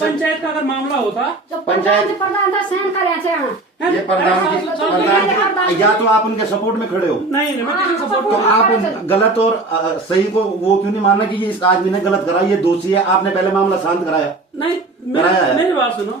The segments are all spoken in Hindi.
पंचायत का अगर मामला होता, पंचायत प्रधान था सहन करे ये प्रधान या तो आप उनके सपोर्ट में खड़े हो, नहीं मैं किसी सपोर्ट तो आप गलत और सही को वो क्यों नहीं मानना कि ये इस आदमी ने गलत करा, ये दोषी है, आपने पहले मामला शांत कराया? नहीं, मेरी बात सुनो,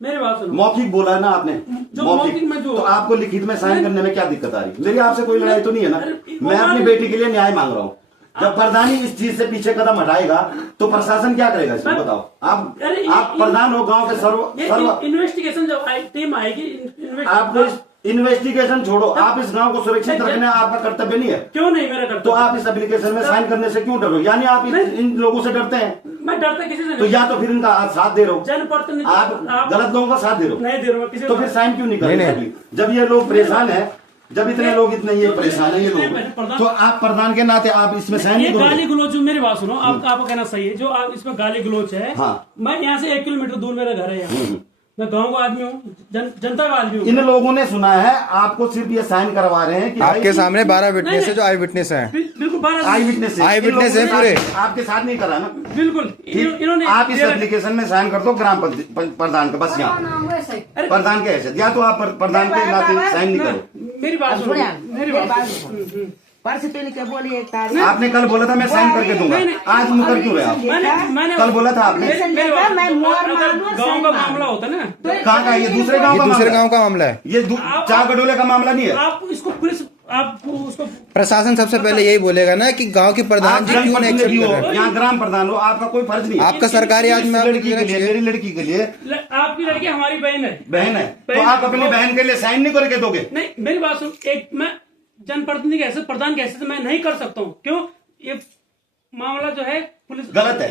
मेरी बात सुनो। मौखिक बोला है ना आपने, मौखिक में जो तो आपको लिखित में साइन करने में क्या दिक्कत आ रही है? मेरी आपसे कोई लड़ाई तो नहीं है ना, मैं अपनी बेटी के लिए न्याय मांग रहा हूँ। जब प्रधान ही इस चीज से पीछे कदम हटाएगा तो प्रशासन क्या करेगा इसमें, बताओ? आप प्रधान हो गांव के सर्व इन्वेस्टिगेशन जब टीम आएगी, आपको इन्वेस्टिगेशन छोड़ो, आप इस गांव को सुरक्षित रखना आपका कर्तव्य नहीं है? क्यों नहीं मेरा कर्तव्य? तो आप इस एप्लीकेशन में साइन करने से क्यों डरो? यानी आप इन लोगों से डरते हैं? मैं डरता किसी से तो या तो फिर इनका आप साथ दे रहे हो, जनप्रतिनिधि आप गलत लोगों का साथ दे रहे हो, नहीं दे रहा हूं किसी तो फिर साइन क्यों नहीं कर रहे? जब ये लोग परेशान है, जब इतने लोग इतने ये परेशान है ये लोग, तो आप प्रधान के नाते आप इसमें साइन नहीं करोगे? गाली गलोच, मेरी बात सुनो, आपका कहना सही है, जो आप इसमें गाली गलोच है। हाँ। मैं यहाँ से 1 किलोमीटर दूर मेरा घर है यहाँ, मैं गांव का आदमी हूँ, जनता का आदमी हूँ। इन लोगों ने सुना है आपको सिर्फ ये साइन करवा रहे हैं कि आपके सामने 12 विटनेस है जो आई विटनेस है, बिल्कुल आई विटनेस है पूरे, आपके साथ नहीं करा ना? बिल्कुल इन्होंने आप इस एप्लीकेशन में साइन कर दो ग्राम प्रधान का, बस यहाँ प्रधान के हैसियत, या तो आप प्रधान के नाते साइन नहीं करो। मेरी बात सुनो, मेरी बात सुनो। बोली एक तारीख आपने कल बोला था मैं साइन करके दूंगा, आज मुकर क्यों रहे आप? मैंने कल बोला था आपने। गाँव का मामला होता ना, कहाँ का? ये दूसरे गांव का दूसरे मामला गांव का मामला है, ये चार गडोले का मामला नहीं है। आप इसको पुलिस, आप उसको प्रशासन सबसे पहले यही बोलेगा ना कि गांव के प्रधान जी क्यों नहीं एक्सेप्ट कर रहे हैं? यहाँ ग्राम प्रधान हो, आपका कोई फर्ज नहीं है। आपका सरकारी आदमी, लड़की के लिए, मेरी लड़की के लिए, आपकी लड़की हमारी बहन है, बहन है, तो आप अपनी बहन के लिए साइन नहीं करके दोगे? नहीं मेरी बात सुन, एक मैं जनप्रतिनिधि कैसे, प्रधान कैसे मैं नहीं कर सकता हूँ? क्यों? ये मामला जो है पुलिस गलत है,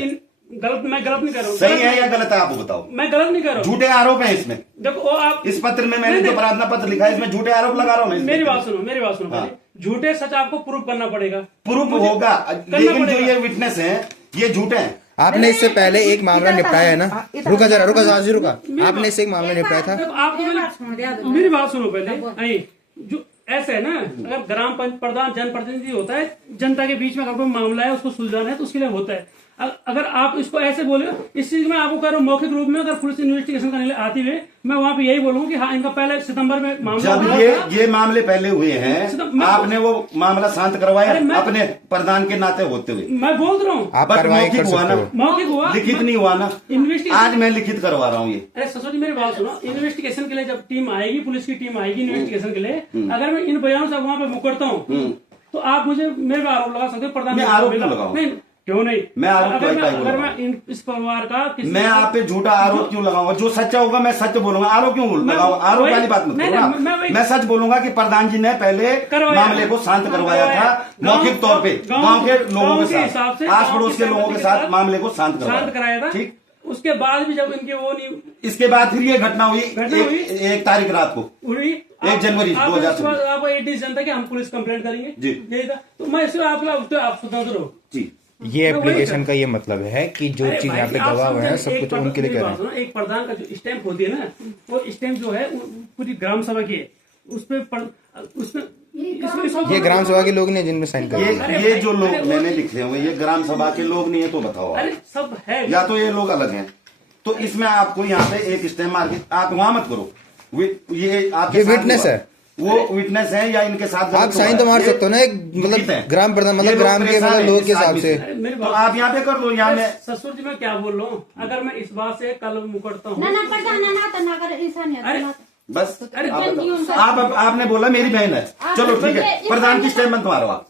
गलत, मैं गलत नहीं कर रहा हूँ। सही है या गलत है आपको बताओ? मैं गलत नहीं कर रहा हूँ, झूठे आरोप है इसमें। देखो आप इस पत्र में मैंने जो प्रार्थना पत्र लिखा है इसमें झूठे आरोप लगा रहा हूँ। मेरी बात सुनो, मेरी बात सुनो पहले। झूठे सच आपको प्रूफ करना पड़ेगा, प्रूफ होगा, लेकिन जो ये विटनेस है ये झूठे हैं। आपने इससे पहले एक मामला निपटाया है ना? रुका जरा, रुका साहब जी रुका, आपने इससे एक मामला निपटाया था। आपको मेरी बात सुनो पहले, जो ऐसे है ना, अगर ग्राम प्रधान जनप्रतिनिधि होता है, जनता के बीच में अगर कोई मामला है उसको सुलझाना है तो उसके लिए होता है। अगर आप इसको ऐसे बोले, इस चीज में आपको कह रहा हूँ मौखिक रूप में अगर पुलिस इन्वेस्टिगेशन करने लिए आती हुए, मैं वहाँ पे यही बोलूंगा कि हाँ इनका पहले सितंबर में मामला, जब ये मामले पहले हुए हैं, आपने वो मामला शांत करवाया अपने प्रधान के नाते होते हुए। मैं बोल रहा हूँ आप कार्रवाई कर सकते हो, मौखिक हुआ, लिखित नहीं हुआ ना। इन्वेस्टिगेशन आज मैं लिखित करवा रहा हूँ ये। अरे ससुर जी मेरी बात सुनो, इन्वेस्टिगेशन के लिए जब टीम आएगी, पुलिस की टीम आएगी इन्वेस्टिगेशन के लिए, अगर मैं इन बयानों से वहाँ पे मुकरता हूँ तो आप मुझे मेरे पे आरोप लगा सकते हो। प्रधान आरोप क्यों लगाऊं? नहीं क्यों नहीं, मैं आरोप अगर मैं इस परिवार का मैं आप पे झूठा आरोप क्यों लगाऊंगा? जो सच्चा होगा मैं सच बोलूंगा, आरोप क्यों लगाऊंगा? आरोप वाली बात मत करो। मैं सच बोलूंगा कि प्रधान जी ने पहले मामले को शांत करवाया था, मौखिक तौर पे गांव के लोगों के साथ, आस पड़ोस के लोगों के साथ मामले को शांत कराया था। ठीक, उसके बाद भी जब इनके वो नहीं, इसके बाद फिर ये घटना हुई 1 तारीख रात को, 1 जनवरी 2000। आपको ये डिसीजन था कि हम पुलिस कंप्लेंट करेंगे जी, यही था। तो मैं इसमें आप स्वतंत्र हो जी। ये एप्लीकेशन का ये मतलब है कि जो चीज यहाँ पे गवाह हुए हैं सब कुछ उनके लिए कह रहे हैं। एक प्रधान का जो स्टैंप होती है ना, वो स्टैंप जो है पूरी ग्राम सभा की है, उसमें ये ग्राम सभा के लोग नहीं जिनमें साइन कर, ये जो लोग मैंने लिखे हुए ये ग्राम सभा के लोग नहीं है, तो बताओ अरे सब है, या तो ये लोग अलग हैं। तो इसमें आपको यहाँ पे एक स्टैम्प मार के आप वहां मत करो, ये आपके विटनेस है, वो विटनेस है या इनके साथ आप साइन तो मार सकते हो ना, एक मतलब ग्राम प्रधान मतलब ग्राम के मतलब लोग के हिसाब से, तो आप यहाँ पे कर लो। यहाँ में ससुर जी मैं क्या बोल रहा हूँ, अगर मैं इस बात से कल मुकरता हूँ बस आपने बोला मेरी बहन है, चलो ठीक है, प्रधान की स्टैम्प मत मारो, आप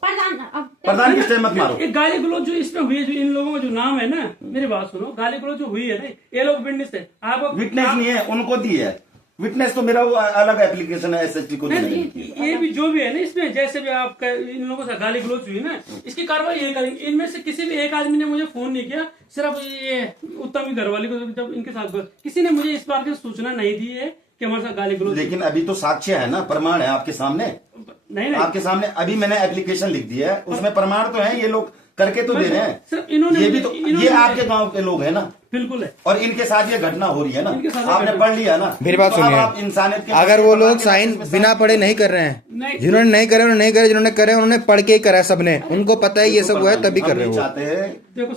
प्रधान की स्टैम्प मत मारो। एक गाली गलौज जो इसमें हुई है, जो इन लोगों का जो नाम है ना, मेरी बात सुनो, गाली गलौज जो हुई है ना, ये लोग विटनेस है, आप विटनेस नहीं है, उनको दी है विटनेस, तो मेरा वो अलग एप्लीकेशन है SST को। ये भी जो भी है ना इसमें, जैसे भी आप इन लोगों से गाली गलौज हुई ना, इसकी कार्रवाई ये करेंगे। इनमें से किसी भी एक आदमी ने मुझे फोन नहीं किया, सिर्फ ये उत्तम की घरवाली को जब इनके साथ किसी ने मुझे इस बात की सूचना नहीं दी है कि हमारे साथ गाली गलौज। लेकिन अभी तो साक्ष्य है ना, प्रमाण है आपके सामने, नहीं आपके सामने अभी मैंने एप्लीकेशन लिख दी है, उसमें प्रमाण तो है, ये लोग करके तो दे रहे हैं। सिर्फ इन्होंने ये भी तो ये आपके गांव के लोग हैं ना, बिल्कुल है, और इनके साथ ये घटना हो रही है ना, आपने पढ़ लिया ना। मेरी बात सुनिए, आप इंसानियत के, अगर वो लोग साइन बिना पढ़े नहीं कर रहे हैं, जिन्होंने नहीं करे उन्होंने नहीं करे, जिन्होंने करे उन्होंने पढ़ के ही करा, सबने, उनको पता है ये सब हुआ है तभी कर रहे हो। चाहते हैं देखो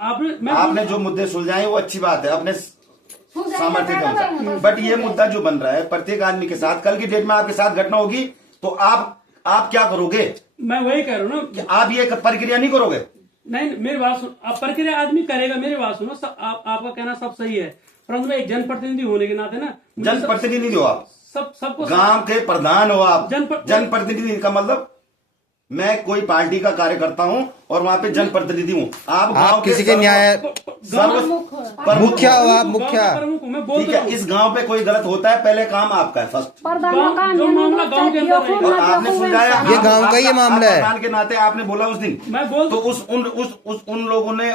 आपने जो मुद्दे सुलझाए वो अच्छी बात है, अपने सामर्थ्य के अनुसार। बट ये मुद्दा जो बन रहा है प्रत्येक आदमी के साथ, कल की डेट में आपके साथ घटना होगी तो आप क्या करोगे? मैं वही कह रहा हूँ ना कि आप ये प्रक्रिया नहीं करोगे। नहीं, मेरी बात सुनो, आप प्रक्रिया आदमी करेगा, मेरी बात सुनो, आपका कहना सब सही है, परंतु मैं एक जनप्रतिनिधि होने के नाते ना, जनप्रतिनिधि हो आप, सबको गांव के प्रधान हो आप। जनप्रतिनिधि का मतलब मैं कोई पार्टी का कार्यकर्ता हूं और वहां पे जनप्रतिनिधि हूं। आप किसी के न्याय मुखिया हो, आप मुखिया। ठीक है, इस गांव पे कोई गलत होता है पहले काम आपका है फर्स्ट, जो मामला गांव के अंदर और आपने सुलझाया। ये गांव का ही मामला है। प्रधान के नाते आपने बोला उस दिन, मैं बोल तो उन लोगों ने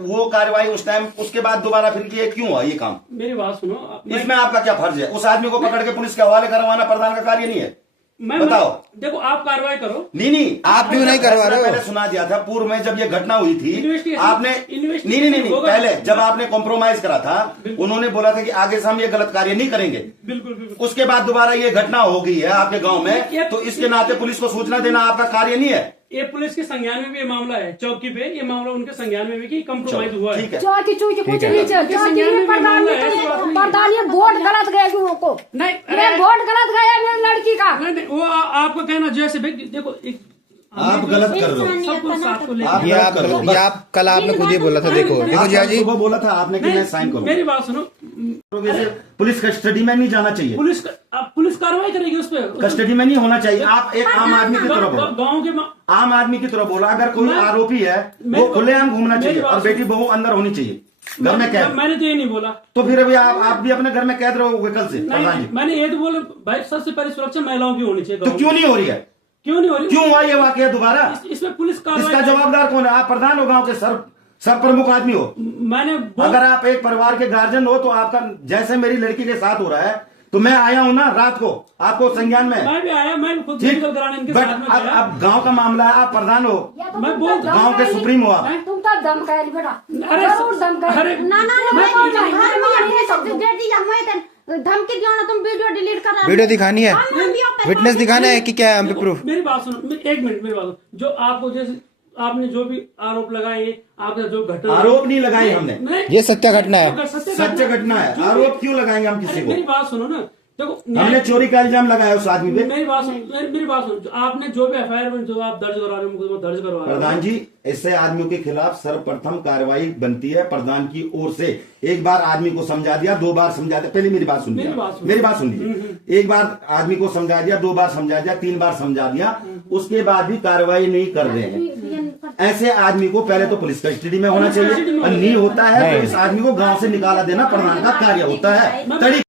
वो कार्रवाई उस टाइम, उसके बाद दोबारा फिर किए, क्यों हुआ ये काम? मेरी बात सुनो, इसमें आपका क्या फर्ज है? उस आदमी को पकड़ के पुलिस के हवाले करवाना प्रधान का कार्य नहीं है? बताओ। देखो, आप कार्रवाई करो। नहीं, आप क्यों नहीं करवा रहे हो? पहले सुना दिया था पूर्व में जब ये घटना हुई थी, आपने नहीं, होगा। पहले जब आपने कॉम्प्रोमाइज करा था, उन्होंने बोला था कि आगे से हम ये गलत कार्य नहीं करेंगे। बिल्कुल। उसके बाद दोबारा ये घटना हो गई है आपके गांव में, तो इसके नाते पुलिस को सूचना देना आपका कार्य नहीं है? ये पुलिस के संज्ञान में भी ये मामला है, चौकी पे ये मामला उनके संज्ञान में भी कि कंप्रोमाइज हुआ है। ठीक है, चौकी चूकी कुछ नहीं चल, चौकी में प्रधान ये वोट गलत गया युवक को, नहीं, ये वोट गलत गया मेरी लड़की का। नहीं, वो आपको कहना जैसे देखो, आप गलत कर रहे हो। सबको साथ को आप लेकर गलत कर रहे हो। ये आप कल आपने खुद ही बोला था। देखो जिया जी, सुबह बोला था आपने कि मैं साइन करूँ। मेरी बात सुनो, पुलिस कस्टडी में नहीं जाना चाहिए, पुलिस कार्रवाई करेगी उस पर, कस्टडी में नहीं होना चाहिए। आप एक आम आदमी की तरह बोलो, गाँव के आम आदमी की तरह बोला, अगर कोई आरोपी है वो खुलेआम घूमना चाहिए और बेटी बहू अंदर होनी चाहिए, घर में कैद। मैंने तो ये नहीं बोला। तो फिर अभी आप भी अपने घर में कैद रहोगे कल से? प्रधान जी, मैंने ये तो बोला भाई, सबसे पहले सुरक्षा महिलाओं की होनी चाहिए। तो क्यों नहीं हो रही है? क्यों नहीं हो रही? क्यों हुआ ये वाकया दोबारा? इसमें पुलिस कार्रवाई, इसका जवाबदार कौन है? आप प्रधान हो, गांव के सर प्रमुख आदमी हो। मैंने अगर आप एक परिवार के गार्जियन हो तो आपका, जैसे मेरी लड़की के साथ हो रहा है, तो मैं आया हूं ना रात को आपको संज्ञान में, मैं भी आया, मैं खुद ठीक, मेडिकल कराने इनके बट साथ में गया। अब गांव का मामला है, आप प्रधान हो, मैं बोल गांव के सुप्रीम हो आप। तुम तो दम कर बेटा, अरे जरूर दम कर। अरे धमकी दियो ना, तुम वीडियो डिलीट कर, वीडियो दिखानी है, विटनेस दिखाना है कि क्या है हम पे प्रूफ? मेरी बात सुनो, एक मिनट मेरी बात सुनो। जो आपको जैसे आपने जो भी आरोप लगाए, आपने जो घटना, आरोप नहीं लगाए हमने, ये सत्य घटना है, सच्चे घटना है। आरोप क्यों लगाएंगे हम किसी को? मेरी बात सुनो ना, देखो हमने चोरी का इल्जाम लगाया उस आदमी पे। मेरी बात सुनो, आपने जो भी FIR में जो आप दर्ज करवा रहे हो, मुकदमा दर्ज करवा रहे हो। प्रधान जी, ऐसे आदमियों के खिलाफ सर्वप्रथम कार्रवाई बनती है प्रधान की ओर से। एक बार आदमी को समझा दिया, 2 बार समझा दिया, पहले मेरी बात सुनिए, मेरी बात सुनिए। एक बार आदमी को समझा दिया, 2 बार समझा दिया, 3 बार समझा दिया, उसके बाद भी कार्रवाई नहीं कर रहे हैं, ऐसे आदमी को पहले तो पुलिस कस्टडी में होना चाहिए, और नहीं होता है तो इस आदमी को गांव से निकाला देना प्रधान का कार्य होता है।